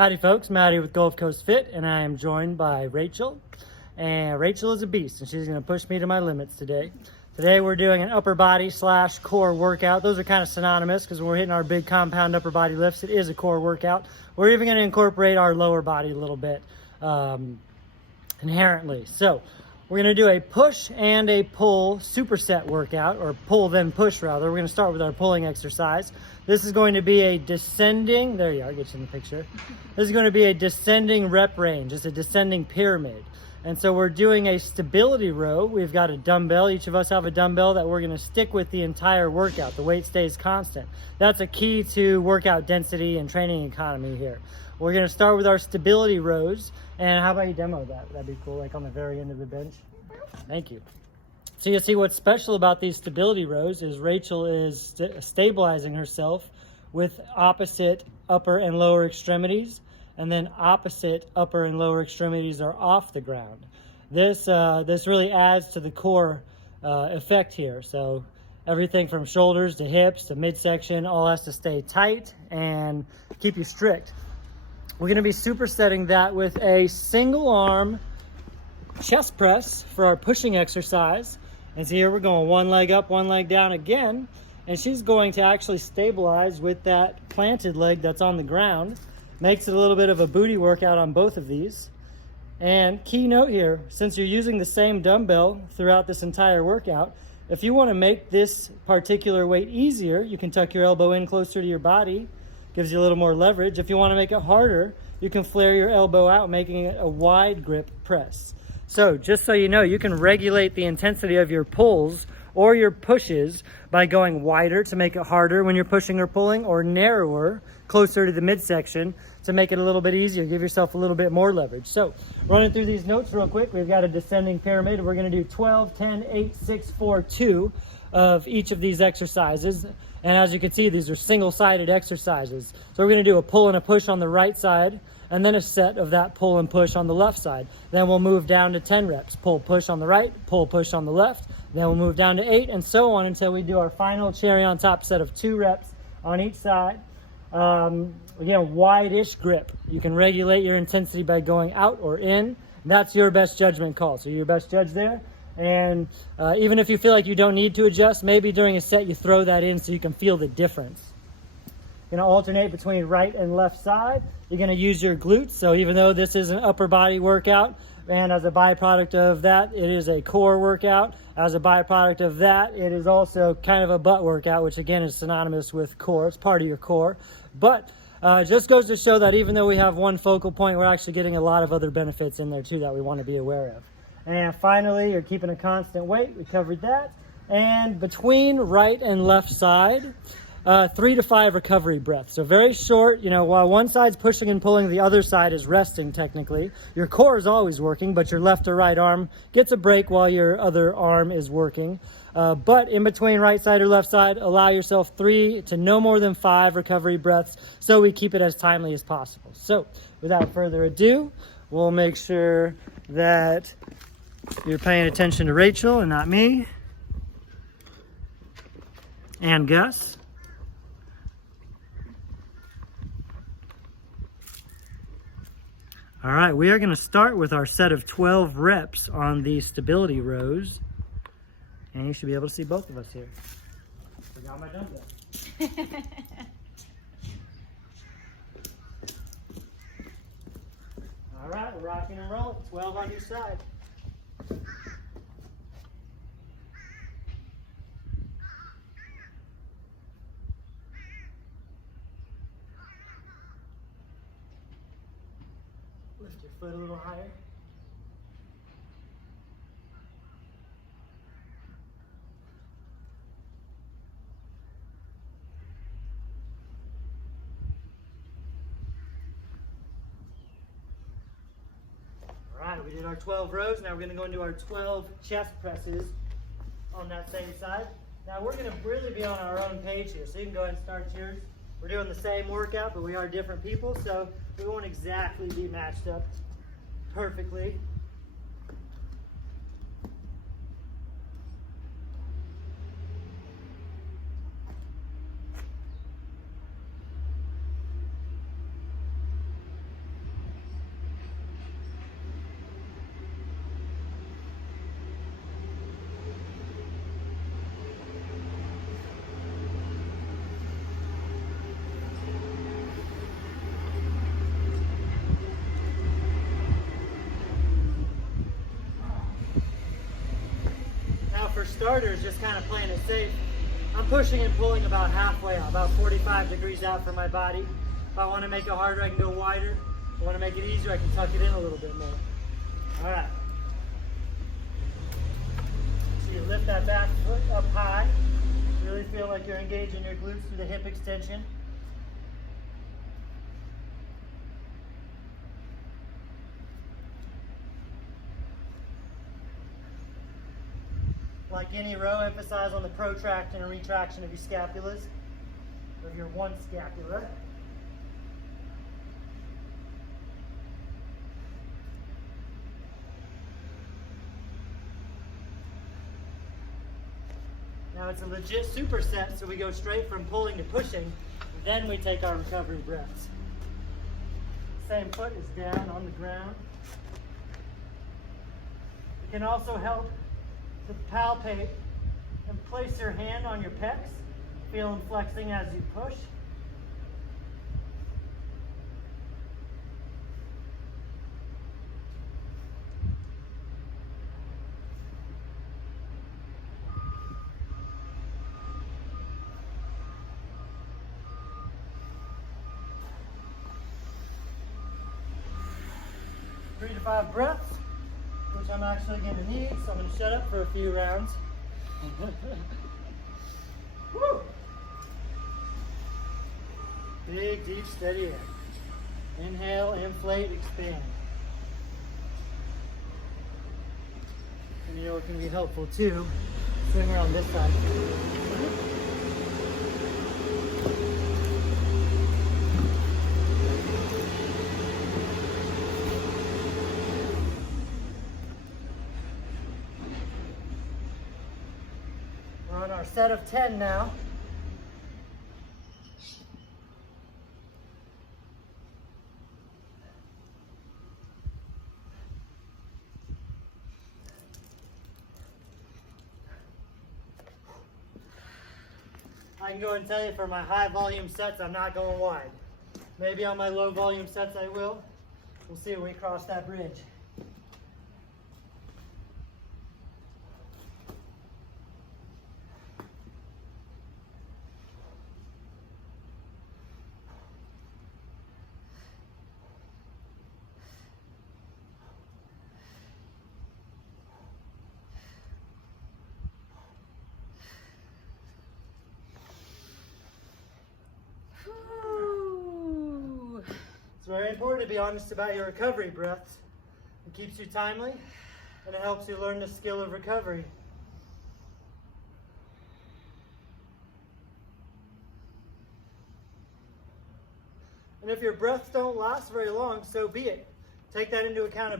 Howdy folks, Maddie with Gulf Coast Fit, and I am joined by Rachel. And Rachel is a beast, and she's gonna push me to my limits today. Today we're doing an upper body / core workout. Those are kind of synonymous because when we're hitting our big compound upper body lifts, it is a core workout. We're even gonna incorporate our lower body a little bit inherently. So we're gonna do a push and a pull superset workout, or pull then push rather. We're gonna start with our pulling exercise. This is going to be a descending, there you are, get you in the picture. This is going to be a descending rep range. It's a descending pyramid. And so we're doing a stability row. We've got a dumbbell. Each of us have a dumbbell that we're going to stick with the entire workout. The weight stays constant. That's a key to workout density and training economy here. We're going to start with our stability rows. And how about you demo that? That'd be cool, like on the very end of the bench. Thank you. So you'll see what's special about these stability rows is Rachel is stabilizing herself with opposite upper and lower extremities, and then opposite upper and lower extremities are off the ground. This really adds to the core effect here. So everything from shoulders to hips to midsection all has to stay tight and keep you strict. We're going to be supersetting that with a single arm chest press for our pushing exercise. And so here we're going one leg up, one leg down again. And she's going to actually stabilize with that planted leg that's on the ground. Makes it a little bit of a booty workout on both of these. And key note here, since you're using the same dumbbell throughout this entire workout, if you want to make this particular weight easier, you can tuck your elbow in closer to your body. Gives you a little more leverage. If you want to make it harder, you can flare your elbow out, making it a wide grip press. So just so you know, you can regulate the intensity of your pulls or your pushes by going wider to make it harder when you're pushing or pulling, or narrower, closer to the midsection to make it a little bit easier. Give yourself a little bit more leverage. So running through these notes real quick, we've got a descending pyramid. We're going to do 12, 10, 8, 6, 4, 2 of each of these exercises. And as you can see, these are single-sided exercises. So we're going to do a pull and a push on the right side, and then a set of that pull and push on the left side. Then we'll move down to 10 reps. Pull, push on the right, pull, push on the left. Then we'll move down to 8, and so on until we do our final cherry on top set of 2 reps on each side. Again, wide-ish grip. You can regulate your intensity by going out or in. That's your best judgment call. So you're your best judge there. And even if you feel like you don't need to adjust, maybe during a set you throw that in so you can feel the difference. You're going to alternate between right and left side. You're going to use your glutes. So even though this is an upper body workout, and as a byproduct of that, it is a core workout. As a byproduct of that, it is also kind of a butt workout, which again is synonymous with core. It's part of your core. But it just goes to show that even though we have one focal point, we're actually getting a lot of other benefits in there too that we want to be aware of. And finally, you're keeping a constant weight. We covered that. And between right and left side, 3 to 5 recovery breaths. So very short, while one side's pushing and pulling, the other side is resting technically. Your core is always working, but your left or right arm gets a break while your other arm is working. But in between right side or left side, allow yourself 3 to no more than 5 recovery breaths so we keep it as timely as possible. So without further ado, we'll make sure that you're paying attention to Rachel and not me and Gus. All right, we are going to start with our set of 12 reps on the stability rows. And you should be able to see both of us here. Forgot my dumbbell. All right, we're rocking and rolling. 12 on each side. Lift your foot a little higher. All right, we did our 12 rows. Now we're going to go into our 12 chest presses on that same side. Now we're going to really be on our own page here, so you can go ahead and start yours. We're doing the same workout, but we are different people, so we won't exactly be matched up perfectly. starters, just kind of playing it safe, I'm pushing and pulling about halfway out, about 45 degrees out from my body. If I want to make it harder, I can go wider. If I want to make it easier, I can tuck it in a little bit more. All right. So you lift that back foot up high. Really feel like you're engaging your glutes through the hip extension. Like any row, emphasize on the protraction and retraction of your scapulas, of your one scapula. Now it's a legit superset, so we go straight from pulling to pushing, then we take our recovery breaths. Same foot is down on the ground. It can also help to palpate and place your hand on your pecs, feel them flexing as you push. Three to 5 breaths, which I'm actually going to need, so I'm going to shut up for a few rounds. Woo! Big, deep, steady air. Inhale, inflate, expand. And you know what can be helpful too? Swing around this side. We're on our set of 10 now. I can go and tell you for my high volume sets, I'm not going wide. Maybe on my low volume sets I will. We'll see when we cross that bridge. It's very important to be honest about your recovery breaths. It keeps you timely and it helps you learn the skill of recovery. And if your breaths don't last very long, so be it. Take that into account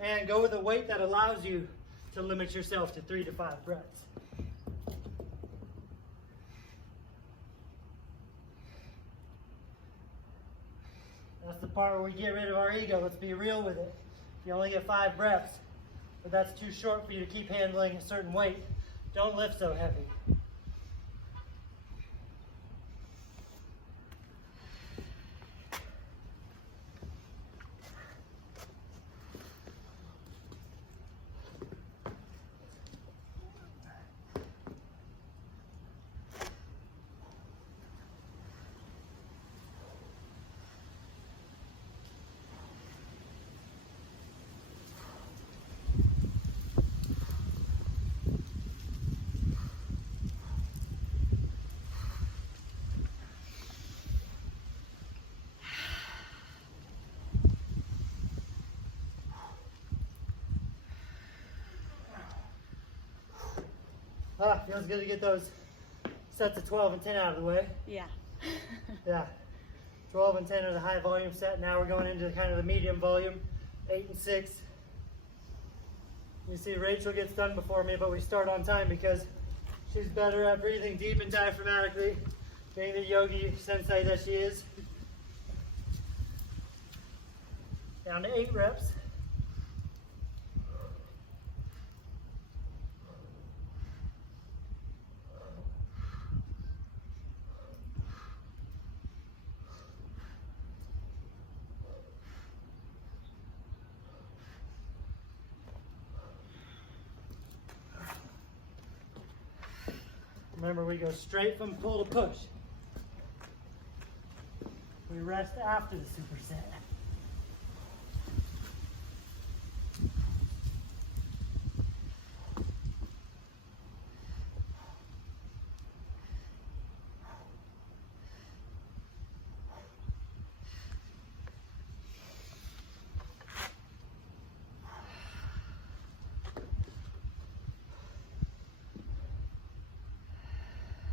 and go with a weight that allows you to limit yourself to 3 to 5 breaths. That's the part where we get rid of our ego. Let's be real with it. You only get 5 breaths, but that's too short for you to keep handling a certain weight. Don't lift so heavy. Feels good to get those sets of 12 and 10 out of the way. Yeah. Yeah. 12 and 10 are the high volume set. Now we're going into kind of the medium volume, 8 and 6. You see Rachel gets done before me, but we start on time because she's better at breathing deep and diaphragmatically, being the yogi sensei that she is. Down to 8 reps. Remember, we go straight from pull to push. We rest after the superset.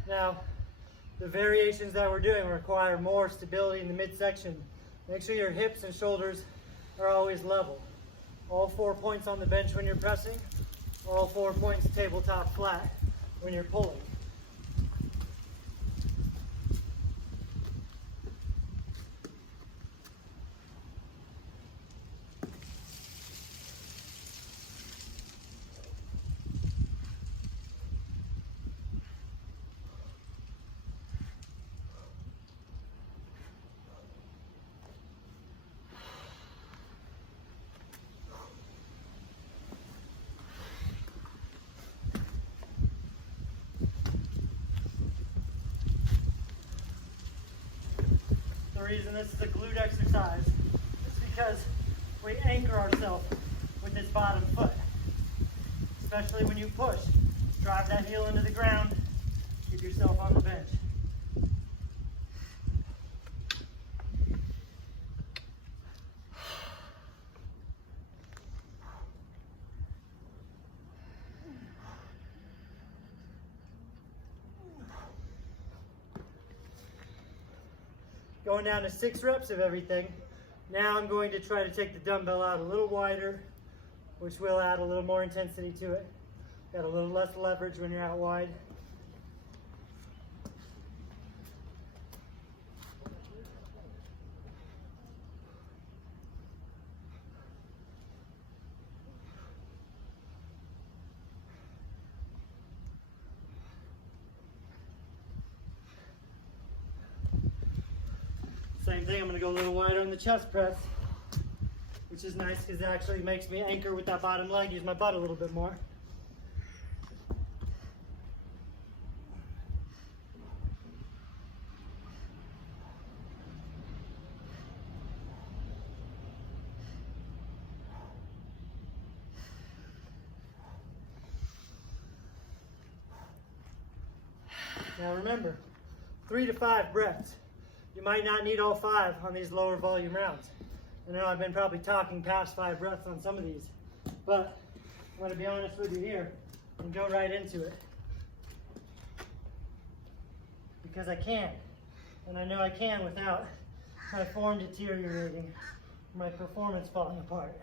Now, the variations that we're doing require more stability in the midsection. Make sure your hips and shoulders are always level. All 4 points on the bench when you're pressing, all 4 points tabletop flat when you're pulling. The reason this is a glute exercise is because we anchor ourselves with this bottom foot, especially when you push. Drive that heel into the ground, keep yourself on the bench. Going down to 6 reps of everything. Now I'm going to try to take the dumbbell out a little wider, which will add a little more intensity to it. Got a little less leverage when you're out wide. Same thing, I'm gonna go a little wider on the chest press, which is nice because it actually makes me anchor with that bottom leg, use my butt a little bit more. Now remember, 3 to 5 breaths. You might not need all 5 on these lower volume rounds. I know I've been probably talking past 5 breaths on some of these, but I'm going to be honest with you here and go right into it. Because I can, and I know I can without my form deteriorating, my performance falling apart.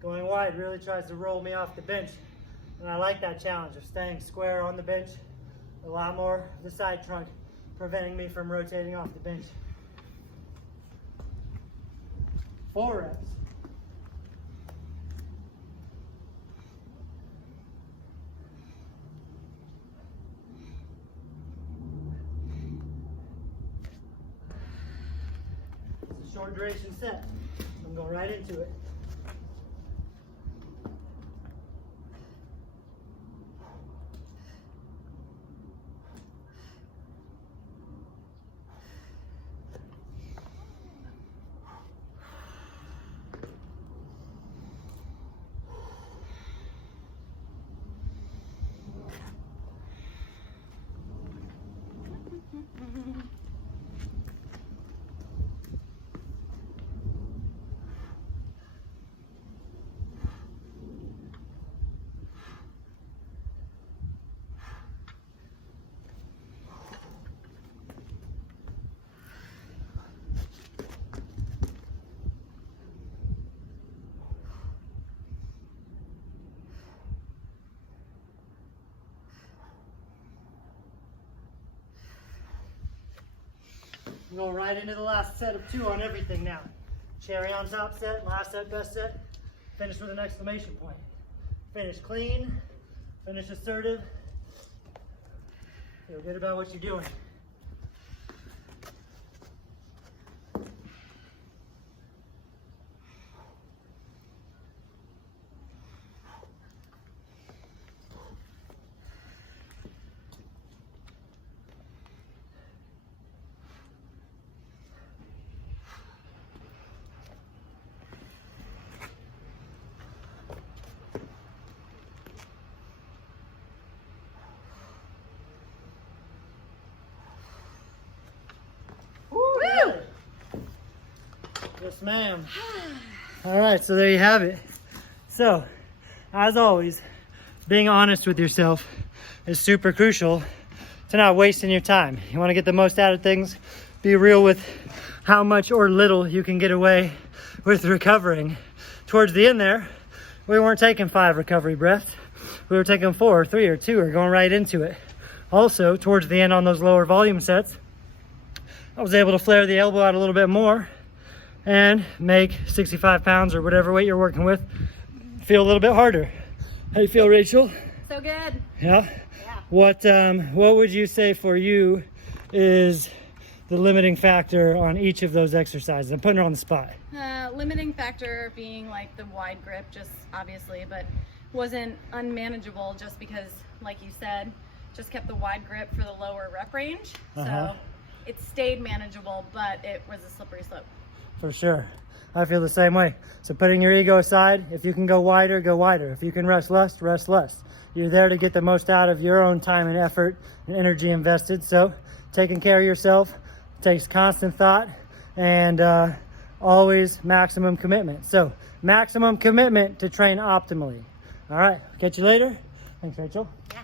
Going wide really tries to roll me off the bench, and I like that challenge of staying square on the bench. A lot more of the side trunk preventing me from rotating off the bench. 4 reps. It's a short duration set. I'm going right into it. I'm going right into the last set of 2 on everything now. Cherry on top set, last set, best set. Finish with an exclamation point. Finish clean, finish assertive. Feel good about what you're doing. Yes, ma'am. All right, so there you have it. So, as always, being honest with yourself is super crucial to not wasting your time. You want to get the most out of things. Be real with how much or little you can get away with recovering. Towards the end there, we weren't taking 5 recovery breaths. We were taking 4 or 3 or 2 or going right into it. Also, towards the end on those lower volume sets, I was able to flare the elbow out a little bit more and make 65 pounds or whatever weight you're working with feel a little bit harder. How you feel, Rachel? So good. Yeah? Yeah. What would you say for you is the limiting factor on each of those exercises? I'm putting her on the spot. Limiting factor being like the wide grip, just obviously, but wasn't unmanageable just because, like you said, just kept the wide grip for the lower rep range. So it stayed manageable, but it was a slippery slope. For sure. I feel the same way. So putting your ego aside, if you can go wider, go wider. If you can rest less, rest less. You're there to get the most out of your own time and effort and energy invested. So taking care of yourself takes constant thought and always maximum commitment. So maximum commitment to train optimally. All right, catch you later. Thanks, Rachel. Yeah.